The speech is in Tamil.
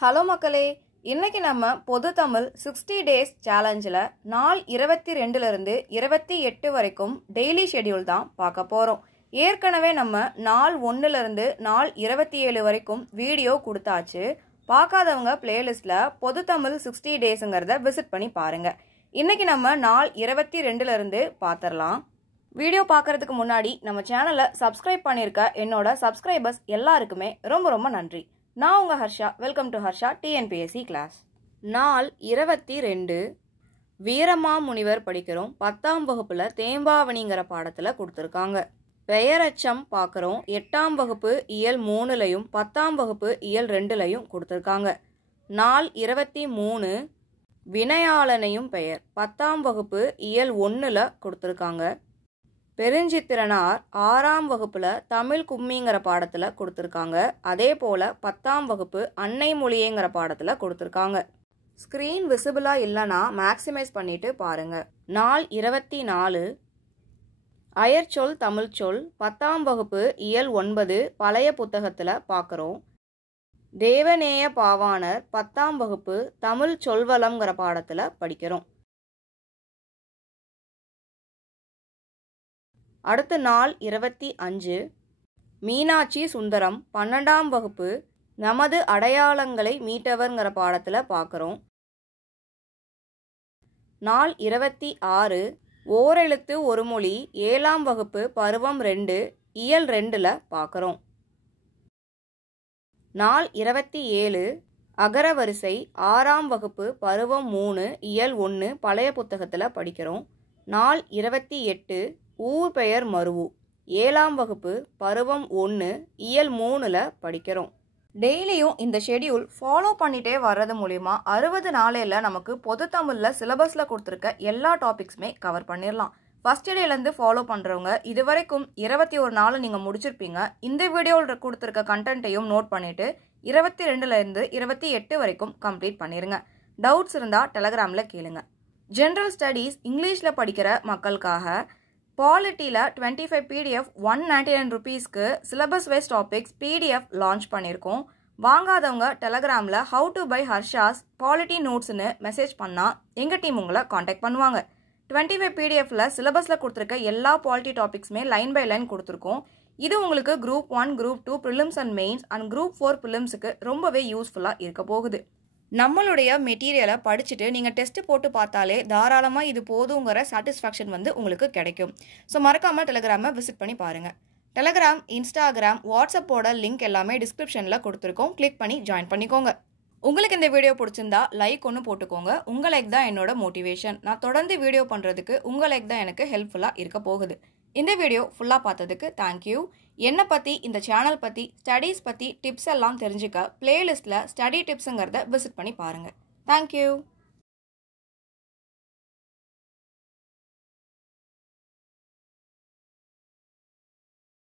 ஹலோ மக்களே, இன்னைக்கு நம்ம பொது தமிழ் 60 டேஸ் சேலஞ்சில் நாள் 22லிருந்து 28 வரைக்கும் டெய்லி ஷெடியூல் தான் பார்க்க போகிறோம். ஏற்கனவே நம்ம நாள் 1லிருந்து நாள் 27 வரைக்கும் வீடியோ கொடுத்தாச்சு. பார்க்காதவங்க பிளேலிஸ்டில் பொது தமிழ் 60 டேஸுங்கிறத விசிட் பண்ணி பாருங்கள். இன்னைக்கு நம்ம நாள் 22லிருந்து பார்த்துடலாம். வீடியோ பார்க்குறதுக்கு முன்னாடி நம்ம சேனலை சப்ஸ்கிரைப் பண்ணியிருக்க என்னோட சப்ஸ்கிரைபர்ஸ் எல்லாருக்குமே ரொம்ப ரொம்ப நன்றி. நான் உங்கள் Harsha. Welcome to Harsha TNPSC class. நாள் 22 வீரமாமுனிவர் படிக்கிறோம். 10ஆம் வகுப்பில் தேம்பாவணிங்கிற பாடத்தில் கொடுத்துருக்காங்க. பெயரச்சம் பார்க்குறோம். 8ஆம் வகுப்பு இயல் 3லையும் 10ஆம் வகுப்பு இயல் 2லையும் கொடுத்துருக்காங்க. நாள் 23 வினையாளனையும் பெயர் 10ஆம் வகுப்பு இயல் 1ல் கொடுத்துருக்காங்க. பெருஞ்சித்திரனார் 6ஆம் வகுப்பில் தமிழ் கும்மிங்கிற பாடத்தில் கொடுத்துருக்காங்க. அதே போல் 10ஆம் வகுப்பு அன்னை மொழியேங்கிற பாடத்தில் கொடுத்துருக்காங்க. ஸ்க்ரீன் விசிபிளாக இல்லைன்னா மேக்ஸிமைஸ் பண்ணிட்டு பாருங்கள். நாள் 24 அயற்சொல் தமிழ்ச்சொல் 10ஆம் வகுப்பு இயல் 9 பழைய புத்தகத்தில் பார்க்குறோம். தேவநேய பாவாணர் 10ஆம் வகுப்பு தமிழ் சொல்வளம்ங்கிற பாடத்தில் படிக்கிறோம். அடுத்த நாள் 25 மீனாட்சி சுந்தரம் 12ஆம் வகுப்பு நமது அடையாளங்களை மீட்டவர்ங்கிற பாடத்தில் பார்க்குறோம். நாள் 26 ஓரெழுத்து ஒரு மொழி 7ஆம் வகுப்பு பருவம் 2 இயல் 2ல் பார்க்குறோம். நாள் 27 அகரவரிசை 6ஆம் வகுப்பு பருவம் 3 இயல் 1 பழைய புத்தகத்தில் படிக்கிறோம். நாள் 28 ஊர் பெயர் மருவு 7ஆம் வகுப்பு பருவம் 1 இயல் 3ல் படிக்கிறோம். டெய்லியும் இந்த ஷெடியூல் ஃபாலோ பண்ணிட்டே வர்றது மூலிமா 60 நாளையில் நமக்கு பொது தமிழில் சிலபஸில் கொடுத்துருக்க எல்லா டாபிக்ஸுமே கவர் பண்ணிடலாம். ஃபர்ஸ்ட் டேலேருந்து ஃபாலோ பண்ணுறவங்க இது வரைக்கும் 21 நாள் நீங்கள் முடிச்சிருப்பீங்க. இந்த வீடியோவில் கொடுத்துருக்க கண்டென்ட்டையும் நோட் பண்ணிவிட்டு 22லேருந்து 28 வரைக்கும் கம்ப்ளீட் பண்ணிடுங்க. டவுட்ஸ் இருந்தால் டெலகிராமில் கேளுங்க. ஜென்ரல் ஸ்டடீஸ் இங்கிலீஷில் படிக்கிற மக்களுக்காக பாலிட்டியில் 25 PDF 199 ருபீஸ்க்கு syllabus wise topics PDF launch பண்ணியிருக்கோம். வாங்காதவங்க டெலகிராமில் how to buy Harsha's polity நோட்ஸ்னு மெசேஜ் பண்ணால் எங்கள் டீம் உங்களை காண்டாக்ட் பண்ணுவாங்க. 25 PDFல சிலபஸில் கொடுத்துருக்க எல்லா பாலிட்டி டாபிக்ஸுமே லைன் பை லைன் கொடுத்துருக்கோம். இது உங்களுக்கு group 1, group 2 prelims and mains and group 4 ப்ரிலிம்ஸுக்கு ரொம்பவே யூஸ்ஃபுல்லாக இருக்க போகுது. நம்மளுடைய மெட்டீரியலை படிச்சுட்டு நீங்கள் டெஸ்ட்டு போட்டு பார்த்தாலே தாராளமாக இது போதுங்கிற சாட்டிஸ்ஃபேக்ஷன் உங்களுக்கு கிடைக்கும். ஸோ மறக்காமல் டெலகிராமை விசிட் பண்ணி பாருங்கள். டெலகிராம், இன்ஸ்டாகிராம், வாட்ஸ்அப்போட லிங்க் எல்லாமே டிஸ்கிரிப்ஷனில் கொடுத்துருக்கோம். கிளிக் பண்ணி ஜாயின் பண்ணிக்கோங்க. உங்களுக்கு இந்த வீடியோ பிடிச்சிருந்தா லைக் ஒன்று போட்டுக்கோங்க. உங்கள் லைக் தான் என்னோட மோட்டிவேஷன். நான் தொடர்ந்து வீடியோ பண்ணுறதுக்கு உங்கள் லைக் தான் எனக்கு ஹெல்ப்ஃபுல்லாக இருக்க போகுது. இந்த வீடியோ ஃபுல்லாக பார்த்ததுக்கு தேங்க்யூ. என்னை பற்றி, இந்த சேனல் பற்றி, ஸ்டடீஸ் பற்றி டிப்ஸ் எல்லாம் தெரிஞ்சுக்க பிளேலிஸ்ட்டில் ஸ்டடி டிப்ஸுங்கிறத விசிட் பண்ணி பாருங்கள். தேங்க்யூ.